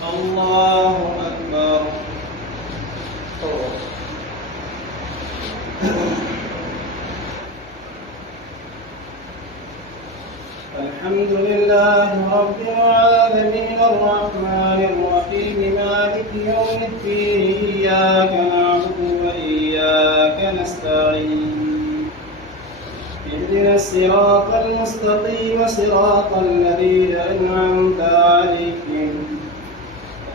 الله أكبر. الحمد لله رب العالمين الرحمن الرحيم مالك يوم الدين إياك نعبد وإياك نستعين اهدنا الصراط المستقيم صراط الذين أنعمت عليهم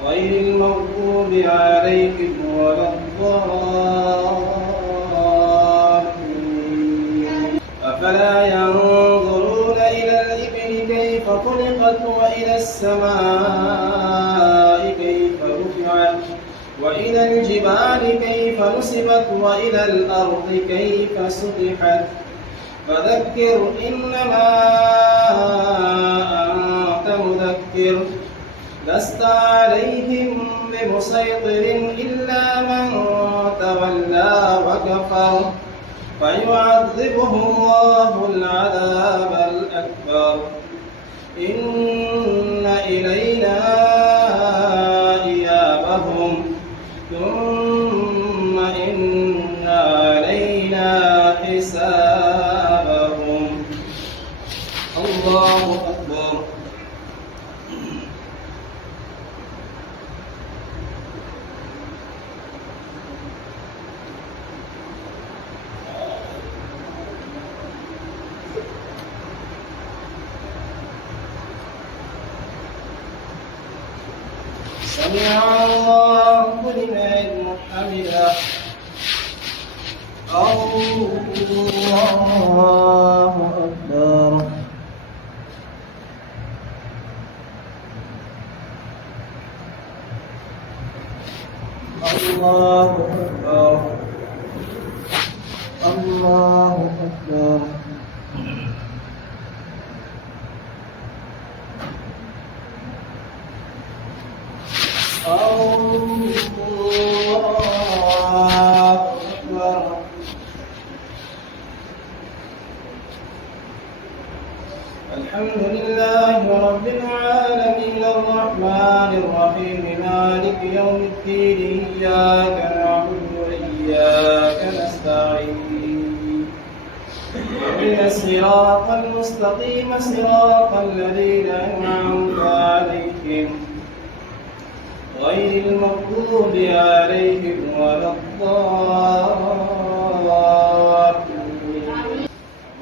غير المغضوب عليهم ولا الضالين. أفلا ينظرون إلى الإبل كيف خلقت وإلى السماء كيف رفعت وإلى الجبال كيف نصبت وإلى الأرض كيف سطحت فذكر إنما أنت مذكر لست عليهم بمسيطر إلا من تولى وكفر فيعذبه الله العذاب الأكبر إن إلينا إيابهم ثم إن علينا حسابهم. الله أكبر. سمع الله لمن حمده. الله أكبر. الله أكبر. الله أكبر. الحمد لله رب العالمين الرحمن الرحيم مالك يوم الدين إياك نعبد وإياك نستعين اهدنا الصراط المستقيم صراط الذين أنعمت عليهم غير المغضوب عليهم ولا الضالين.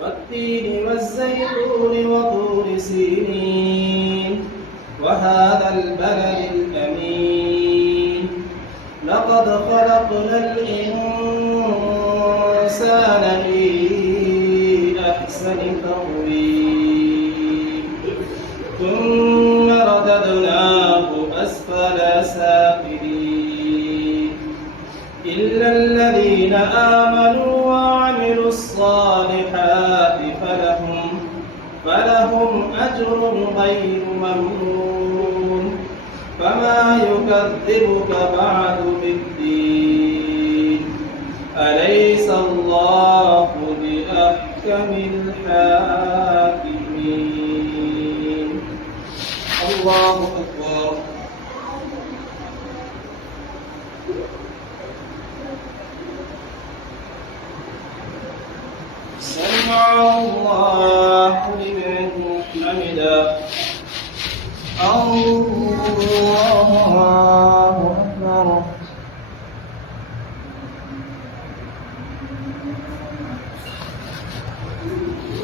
والتين والزيتون وطور سينين وهذا البلد الأمين لقد خلقنا الإنسان في أحسن تقويم ثم رددناه أسفل سافلين إلا الذين آمنوا وعملوا الصالحات فلهم أجر غير ممنون فما يكذبك بعد بالدين أليس الله بأحكم الحاكمين. الله أكبر. سمع الله لمن حمده. الله أكبر.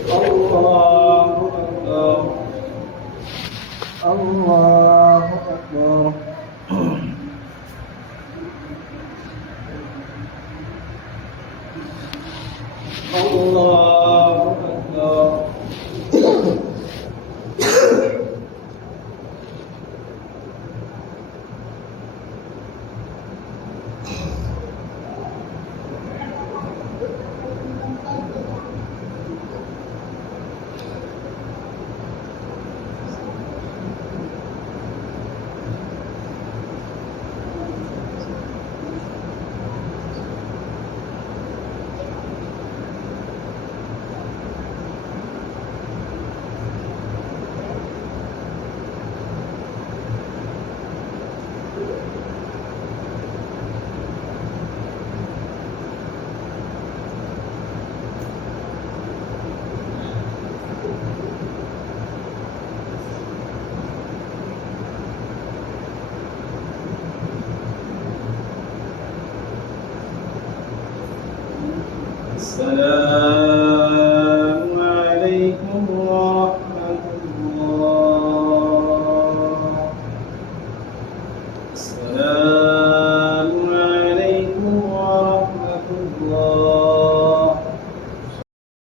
الله أكبر. الله أكبر. الله أكبر. السلام عليكم ورحمة